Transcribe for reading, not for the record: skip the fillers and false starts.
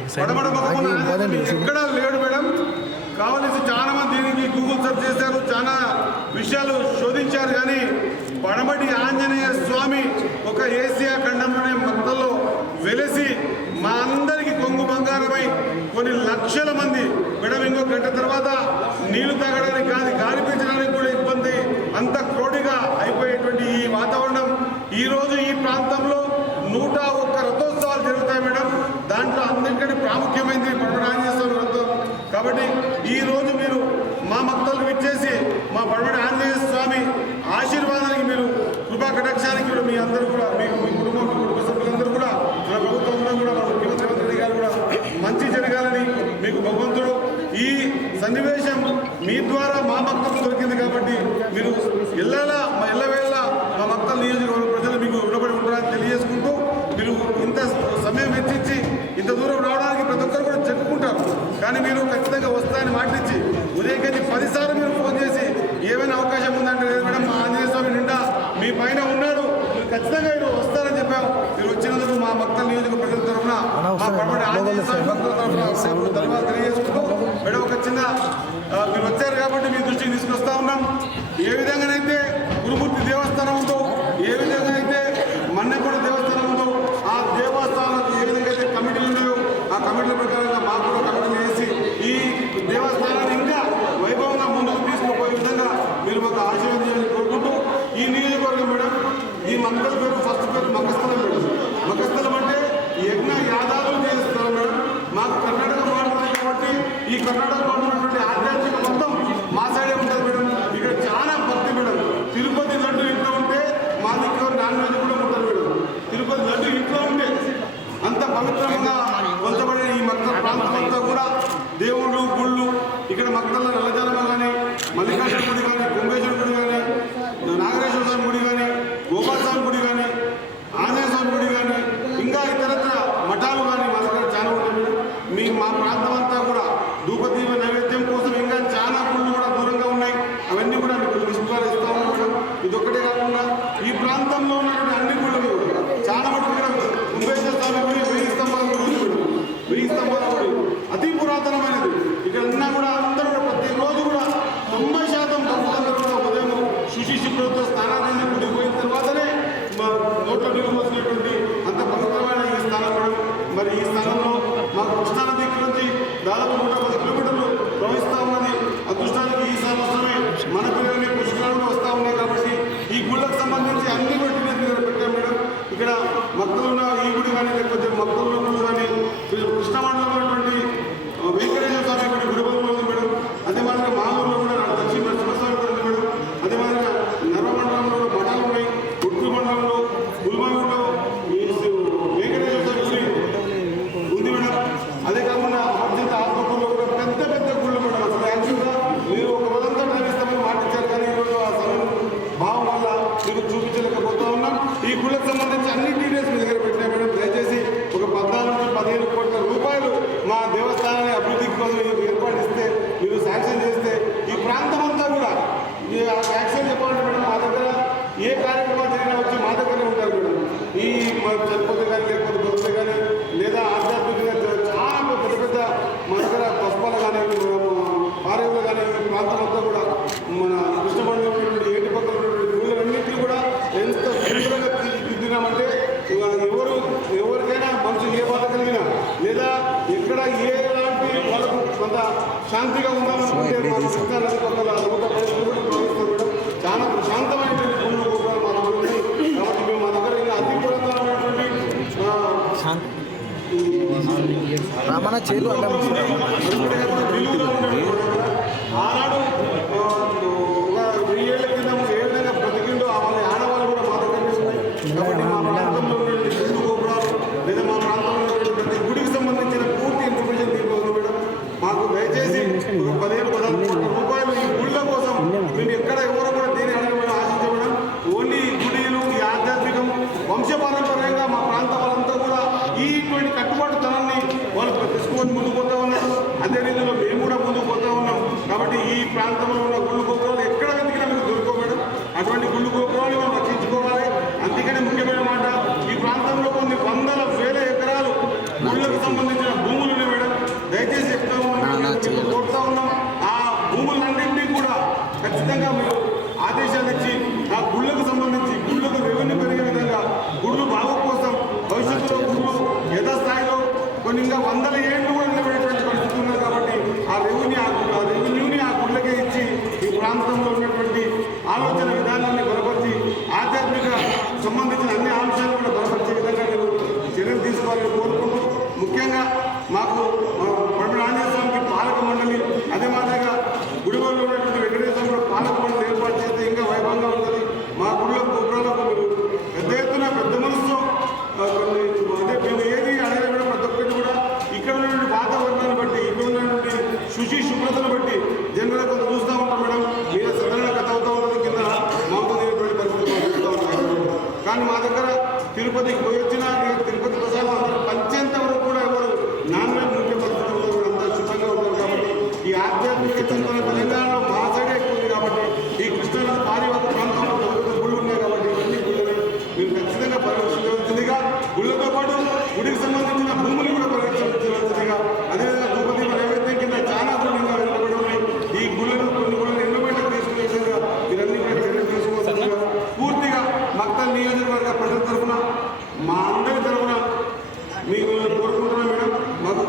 ఎక్కడా లేడు మేడం. కావలసి చాలా మంది దీనికి గూగుల్ సెర్చ్ చేశారు, చాలా విషయాలు శోధించారు. కానీ పడమటి ఆంజనేయ స్వామి ఒక ఏసియా ఖండంలోనే మొత్తంలో వెలిసి మా అందరికీ కొంగు బంగారమై కొన్ని లక్షల మంది మేడం ఇంకో గంట తర్వాత నీళ్లు తాగడానికి కాదు, గాలి పీల్చడానికి కూడా ఇబ్బంది, అంత క్రౌడిగా అయిపోయేటువంటి ఈ వాతావరణం. ఈరోజు ఈ ప్రాంతంలో 101 రథోత్సవాలు జరుగుతాయి మేడం. దాంట్లో అందరికంటే ప్రాముఖ్యమైనది పడమటి ఆంజనేయ స్వామి రథం. కాబట్టి ఈరోజు మీరు మా భక్తులకు ఇచ్చేసి మా పడమటి ఆంజనేయ స్వామి ఆశీర్వాదానికి మీరు కృపా కటాక్షానికి కూడా మీ అందరూ కూడా మీకు మీ కుటుంబం మీ కుటుంబ సభ్యులందరూ కూడా మన ప్రభుత్వంలో కూడా మన ముఖ్యమంత్రి రేవంత్ రెడ్డి గారు కూడా మంచి జరగాలని మీకు భగవంతుడు ఈ సన్నివేశం మీ ద్వారా మా భక్తులకు దొరికింది. కాబట్టి మీరు ఎల్లవేళ మా భక్తుల నియోజకవర్గ ప్రజలు మీకు రుణపడి ఉంటారని తెలియజేసుకుంటూ, మీరు ఇంత సమయం వెచ్చించి ఇంత దూరం రావడానికి ప్రతి ఒక్కరు కూడా చెప్పుకుంటారు. కానీ మీరు ఖచ్చితంగా వస్తారని మాటిచ్చి ఉదయకెళ్ళి 10 సార్లు మీరు ఫోన్ చేసి ఏమైనా అవకాశం ఉందంటే లేదు మేడం, మా ఆంజనేయ స్వామి నిండా మీ పైన ఉన్నాడు, మీరు ఖచ్చితంగా మీరు వస్తారని చెప్పాము. మీరు వచ్చినందుకు మా భక్తుల నియోజక ప్రజల తరఫున మా పడమటి ఆంజనేయ స్వామి భక్తుల తరఫున ధన్యవాదాలు తెలియజేసుకుంటూ, మేడం ఒక చిన్న మీరు వచ్చారు కాబట్టి మీ దృష్టికి తీసుకొస్తా ఉన్నాం. ఏ విధంగానైతే గురుమూర్తి దేవస్థానం ఉందో, ఏ విధంగా అయితే మన్నెపూడ దేవస్థానం ఉందో, ఆ దేవస్థానాలకు ఏ విధంగా అయితే కమిటీలు ఉన్నాయో ఆ కమిటీల ప్రకారంగా మాకు కూడా కమిటీలు వేసి ఈ దేవస్థానాన్ని ఇంకా వైభవంగా ముందుకు తీసుకుపోయే విధంగా మీరు మాకు ఆశీర్వాదం చేయాలని కోరుకుంటూ, ఈ నియోజకవర్గం మేడం ఈ మంగళ పేరు ఫస్ట్ పేరు మకస్థలం మేడం. మకస్థలం అంటే యజ్ఞ యాదాలు చేస్తారు మేడం. మాకు కర్ణాటక బాగుంటుంది కాబట్టి ఈ కర్ణాటక బాగున్నటువంటి ఆధ్యాత్మిక మొత్తం మా సైడే ఉంటుంది మేడం. ఇక్కడ చాలా భక్తి మేడం. తిరుపతి లడ్డు ఇంట్లో ఉంటే మా దగ్గర నాన్ వెజ్ కూడా ఉంటుంది మేడం. తిరుపతి లడ్డు ఇంట్లో ఉంటే అంత పవిత్రంగా కొంతబడిన ఈ మక్తల ప్రాంతం అంతా కూడా దేవుళ్ళు గుళ్ళు ఇక్కడ మక్తల్లో నల్లజాలమ్మ కానీ, మల్లికార్జున గుడి కానీ, కుంభేశ్వర గుడి కానీ, నాగరేశ్వర స్వామి గుడి కానీ, గోపాల స్వామి గుడి కానీ, ఆంజనేయ స్వామి గుడి కానీ, ఇంకా ఇతరత్ర మఠాలు కానీ మా దగ్గర చాలా ఉంటుంది. మా ప్రాంతం అంతా కూడా ధూపదీప నైవేద్యం కోసం ఇంకా చాలా గుళ్ళు కూడా దూరంగా ఉన్నాయి. అవన్నీ కూడా మీకు లిస్టులో ఇస్తా ఉన్నాం మేడం. ఇదొక్కటే కాకుండా ఈ ప్రాంతంలో ఉన్నటువంటి అన్ని గుళ్ళు చాలా మటుకు కుంభేశ్వర స్వామి గుడి 1000 స్తంభాల గుడి, 1000 స్తంభాల గుడి అతి పురాతనమైనది. ఇక్కడ ఉన్నా కూడా అందరూ ప్రతిరోజు కూడా 90% భక్తులందరూ కూడా ఉదయం శుచిశుభ్రతో స్నానాన్ని గుడికి పోయిన తర్వాతనే నోట్లో నీళ్ళు పోసినటువంటి అంత పవిత్రమైన ఈ స్థానం కూడా. మరి ఈ స్థానంలో మాకు కృష్ణానది ఇక్కడ నుంచి దాదాపు 110 కిలోమీటర్లు ప్రవహిస్తూ ఉన్నది. అదృష్టానికి ఈ సంవత్సరమే మన పిల్లలని పుష్కరాలు వస్తూ ఉన్నాయి. కాబట్టి ఈ గుళ్ళకు సంబంధించి అన్ని కూడా దగ్గర పెట్టాం మేడం. ఇక్కడ మక్కలు ఉన్న ఈ గుడి కానీ, లేకపోతే మక్కలు ఉన్న గుడి కానీ, కృష్ణమండలంలో ఉన్నటువంటి వెంకటేశ్వర స్వామి గుడి గురుబలంలో ఉంది మేడం. అదే మాదిరిగా మా ఊళ్ళో కూడా దక్షిణ నరసింహస్వామి గుడి ఉంది మేడం. అదే మాదిరిగా నర్వమండలంలో కూడా మఠాలు ఉన్నాయి. ఉట్టు మండలంలో గుల్మంగూరులో వెంకటేశ్వర స్వామి గుడి ఉంది మేడం. అదే కాకుండా అత్యంత ఆత్మకూరులో కూడా పెద్ద పెద్ద గుళ్ళు మేడం. అసలు యాక్చువల్గా మీరు ఒక రోజంతా నడిస్తామని మాటిచ్చారు, కానీ ఈరోజు ఆ సమయం భావం వల్ల మీకు చూపించలేకపోతా ఉన్నాం. ఈ గుళ్ళకు సంబంధించి అన్ని డీటెయిల్స్ మీ దగ్గర పెట్టినా మేడం. దయచేసి ఒక 14 నుంచి 15 కోట్ల రూపాయలు మా దేవస్థానాన్ని అభివృద్ధికి కోసం ఏర్పాటు ఇస్తే, మీరు శాంక్షన్ చేస్తే ఈ ప్రాంతం అంతా కూడా శాంక్షన్ చెప్పాలంటే మేడం మా దగ్గర ఏ కార్యక్రమాలు జరిగినా వచ్చి మా దగ్గరే ఉంటారు మేడం. ఈ చనిపోతే కానీ, లేకపోతే దొరికితే కానీ, లేదా ఆధ్యాత్మికంగా చాలా పెద్ద పెద్ద మా దగ్గర పుష్పాలు కానీ, పారేవులు కానీ, ఈ ప్రాంతం అంతా కూడా మన కృష్ణమండలం ఏటి పక్కన గుళ్ళన్నింటినీ కూడా ఎంత సుందరంగా తీర్చిదిద్దినామంటే ఎవరికైనా మనుషులు ఏ బాధ కలిగినా, లేదా ఎక్కడ ఎలాంటి వాళ్ళకు కొంత శాంతిగా ఉందామనుకుంటే కృష్ణా నది పక్కల చాలా ప్రశాంతమైనటువంటి గుళ్ళు గోపురాలు మా దగ్గర ఉన్నాయి. కాబట్టి మేము మా దగ్గర ఇంకా అతి పురాతనమైనటువంటి ఆనాడు 1000 ఏళ్ల కింద ఏ విధంగా బ్రతికిండో వాళ్ళ ఆడవాళ్ళు కూడా మా దగ్గర ఉన్నాయి. కాబట్టి మా ప్రాంతంలో ఉన్నటువంటి గుళ్ళు గోపురాలు లేదా మా ప్రాంతంలో ఉన్నటువంటి గుడికి సంబంధించిన పూర్తి ఇన్ఫర్మేషన్ తీసుకోవాలి మేడం. మాకు దయచేసి 15-16 కోట్ల రూపాయలు ఈ గుళ్ళ కోసం మేము ఎక్కడ ఎవరో కూడా దేని అడగడం ఆశించడం. ఓన్లీ గుడిలు, ఈ ఆధ్యాత్మికం వంశపారంపర్యంగా మా ప్రాంతం వాళ్ళంతా కూడా ఇటువంటి కట్టుబాటుతనాన్ని వాళ్ళు తీసుకొని ముందుకు పోతా ఉన్నారు. అదే రీతిలో మేము కూడా ముందుకు పోతా ఉన్నాం. కాబట్టి ఈ ప్రాంతంలో ఉన్న గుళ్ళు గోపురాలు ఎక్కడ వెతికినా మీకు దొరకబడడం. అటువంటి గుళ్ళు గోపురాలు మనం రక్షించుకోవాలి. అందుకనే ముఖ్యమైన మాట, ఈ ప్రాంతంలో కొన్ని 100,000 ఎకరాలు గుళ్ళకు సంబంధించిన భూములు ఆలోచన ఇచ్చి ఆ గుళ్ళకు సంబంధించి గుళ్ళకు రెవెన్యూ పెరిగే విధంగా గుళ్ళు బాగు కోసం భవిష్యత్తులో గుళ్ళు యథాస్థాయిలో కొన్ని ఇంకా వందల ఏళ్ళు కూడా నిలబడేటువంటి పరిస్థితి ఉన్నది కాబట్టి ఆ రెవెన్యూని ఆ గుళ్ళకే ఇచ్చి ఈ ప్రాంతంలో ఉన్నటువంటి ఆలోచన విధానాన్ని బలపరిచి ఆధ్యాత్మిక సంబంధించిన అన్ని అంశాలు కూడా బలపరిచే విధంగా నేను చర్యలు తీసుకోవాలని కోరుకుంటూ ముఖ్యంగా మాకు పడమటి ఆంజనేయ స్వామికి పాలక మండలి అదే మాదిరిగా గుడివల్లో ఉన్నటువంటి వెంకటేశ్వర కూడా పాలక మండలి ఏర్పాటు చేస్తే ఇంకా వైభవంగా ఉంటుంది. మా గుడిలో గోపురాలకు మీరు పెద్ద ఎత్తున పెద్ద మనసుతో కొన్ని అంటే మేము ఏది అడగడం కూడా ప్రతి ఒక్కటి కూడా ఇక్కడ ఉన్నటువంటి వాతావరణాన్ని బట్టి ఇక్కడ ఉన్నటువంటి శుభ్రతను బట్టి జనరల్గా కొంత చూస్తూ ఉంటాం మేడం. మీద సదరణ కథ అవుతూ ఉంటుంది, కింద మాతో తినేటువంటి పరిస్థితులు. కానీ మా దగ్గర తిరుపతికి పోయి వచ్చినా తిరుపతి ప్రసాదం అందరూ పంచేంత వరకు కూడా ఎవరు నాన్ వెజ్ ముఖ్య పరిస్థితుల్లో కూడా అంతా శుభ్రంగా ఉంటారు. కాబట్టి ఈ ఆధ్యాత్మిక చింతన తెలంగాణలో మా సైడే ఎక్కువ ఉంది. కాబట్టి ఈ కృష్ణానది పారివాక ప్రాంతంలో గుళ్ళు ఉన్నాయి. కాబట్టి ఇవన్నీ గుళ్ళని మీరు ఖచ్చితంగా పరిరక్షించవలసిందిగా, గుళ్ళతో పాటు గుడికి సంబంధించిన భూములు కూడా పరిరక్షించవలసిందిగా, అదేవిధంగా ధూపదీప నైవేద్యం కింద చాలా దూరంగా వెళ్ళబడి ఉన్నాయి. ఈ గుళ్ళను కొన్ని గుళ్ళను ఎండబెట్టకు తీసుకునే విధంగా మీరన్నీ కూడా చర్యలు తీసుకోవాల్సిందిగా పూర్తిగా మక్తల్ నియోజకవర్గ ప్రజల తరఫున మా అందరి తరఫున మీకు కోరుకుంటున్నాం మేడం. మాకు